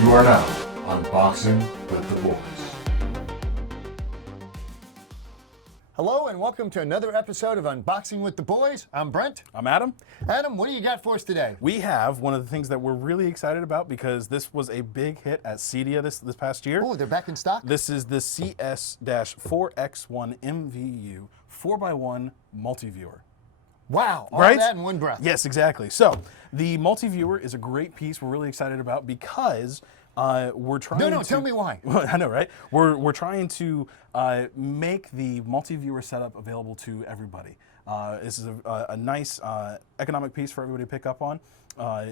You are now unboxing with the boys. Hello and welcome to another episode of Unboxing with the Boys. I'm Brent. I'm Adam. Adam, what do you got for us today? We have one of the things that we're really excited about because this was a big hit at CEDIA this past year. Oh, they're back in stock? This is the CS-4X1MVU 4x1 multi-viewer. Wow, all Right? that in one breath. Yes, exactly. So the multi-viewer is a great piece we're really excited about because we're trying to... No, tell me why. Well, I know, right? We're trying to make the multi-viewer setup available to everybody. This is a nice economic piece for everybody to pick up on.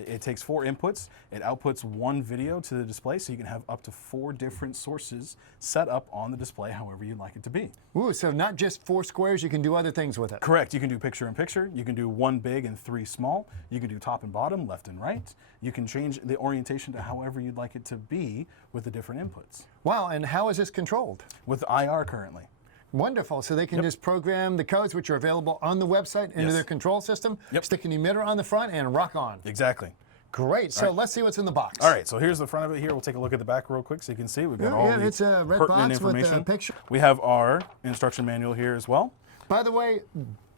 It takes 4 inputs. It outputs 1 video to the display, so you can have up to 4 different sources set up on the display however you'd like it to be. Ooh, so not just 4 squares, you can do other things with it. Correct. You can do picture-in-picture. You can do 1 big and 3 small. You can do top and bottom, left and right. You can change the orientation to however you'd like it to be with the different inputs. Wow, and how is this controlled? With IR currently. Wonderful. So they can just program the codes, which are available on the website, into their control system, stick an emitter on the front, and rock on. Exactly. Great. So let's see what's in the box. All right, so here's the front of it here. We'll take a look at the back real quick so you can see. We've got all the it's a red pertinent box with information. a picture. We have our instruction manual here as well. By the way,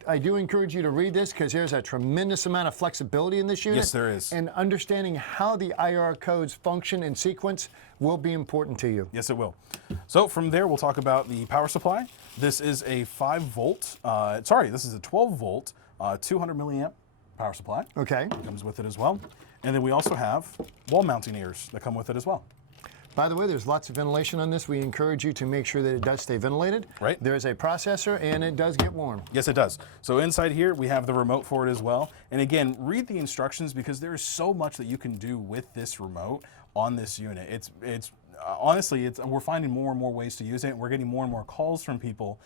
I do encourage you to read this because there's a tremendous amount of flexibility in this unit. Yes, there is. And understanding how the IR codes function in sequence will be important to you. Yes, it will. So from there, we'll talk about the power supply. This is a 12 volt, 200 milliamp power supply. Okay. It comes with it as well. And then we also have wall mounting ears that come with it as well. By the way, there's lots of ventilation on this. We encourage you to make sure that it does stay ventilated. Right. There's a processor and it does get warm. Yes, it does. So inside here, we have the remote for it as well. And again, read the instructions because there is so much that you can do with this remote on this unit. Honestly, we're finding more and more ways to use it. And we're getting more and more calls from people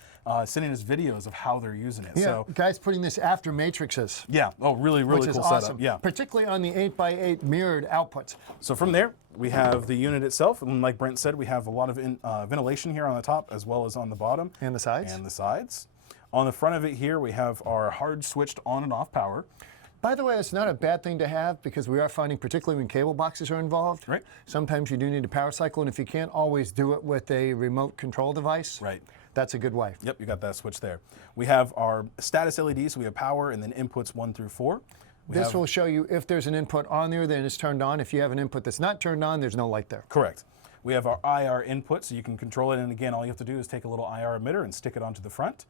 sending us videos of how they're using it. Yeah, So, guys putting this after matrices. yeah, really Which cool is awesome. setup. Yeah. Particularly on the 8x8 mirrored outputs. So from there, we have the unit itself. And like Brent said, we have a lot of ventilation here on the top as well as on the bottom. And the sides. And the sides. On the front of it here, we have our hard switched on and off power. By the way, it's not a bad thing to have because we are finding, particularly when cable boxes are involved, Right. sometimes you do need a power cycle, and if you can't always do it with a remote control device, Right. that's a good way. Yep, you got that switch there. We have our status LEDs, so we have power and then inputs 1 through 4. This will show you if there's an input on there, then it's turned on. If you have an input that's not turned on, there's no light there. Correct. We have our IR input, so you can control it, and again, all you have to do is take a little IR emitter and stick it onto the front.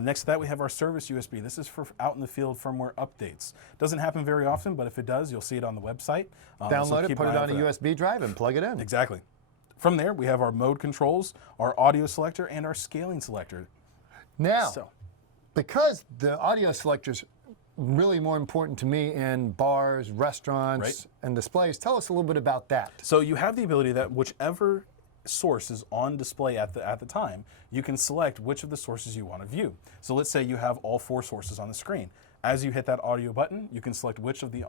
Next to that, we have our service USB. This is for out in the field firmware updates. Doesn't happen very often, but if it does, you'll see it on the website. Download it, put it on a USB drive, and plug it in. Exactly. From there, we have our mode controls, our audio selector, and our scaling selector. Now, because the audio selector's really more important to me in bars, restaurants, and displays, tell us a little bit about that. So you have the ability that whichever source is on display at the time, you can select which of the sources you want to view. So let's say you have all 4 sources on the screen. As you hit that audio button, you can select which of the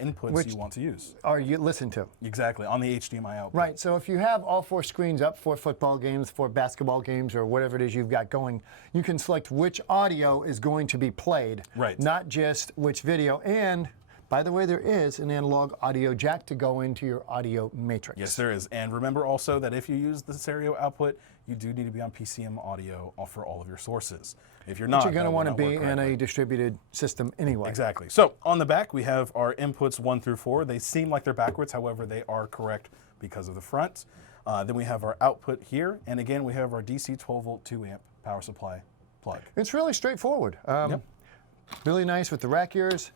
inputs you want to use. Or you listen to. Exactly, on the HDMI output. Right, so if you have all 4 screens up for football games, for basketball games, or whatever it is you've got going, you can select which audio is going to be played, Right. not just which video. And by the way, there is an analog audio jack to go into your audio matrix. Yes, there is. And remember also that if you use the stereo output, you do need to be on PCM audio for all of your sources. If you're not, But you're going to that will want to not be work in correctly. a distributed system anyway. Exactly. So on the back, we have our inputs 1 through 4. They seem like they're backwards, however, they are correct because of the front. Then we have our output here, and again, we have our DC 12 volt 2 amp power supply plug. It's really straightforward. Yep. Really nice with the rack ears.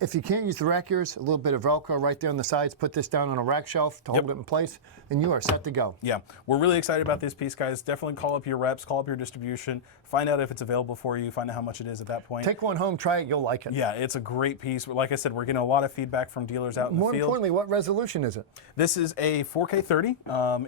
If you can't use the rack ears, a little bit of Velcro right there on the sides. Put this down on a rack shelf to hold it in place, and you are set to go. Yeah, we're really excited about this piece, guys. Definitely call up your reps, call up your distribution, find out if it's available for you, find out how much it is at that point. Take one home, try it, you'll like it. Yeah, it's a great piece. Like I said, we're getting a lot of feedback from dealers out in the More field. importantly, what resolution is it? This is a 4K 30.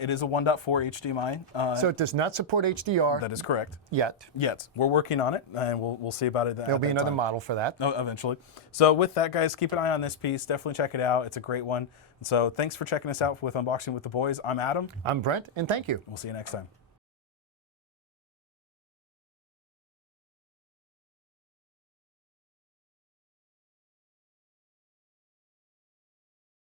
It is a 1.4 HDMI. So it does not support HDR That is correct. yet. Yes, we're working on it, and we'll see about it. There'll be another model for that. Oh, eventually. So with that, guys, keep an eye on this piece. Definitely check it out. It's a great one. And so thanks for checking us out with Unboxing with the Boys. I'm Adam. I'm Brent, and thank you. We'll see you next time.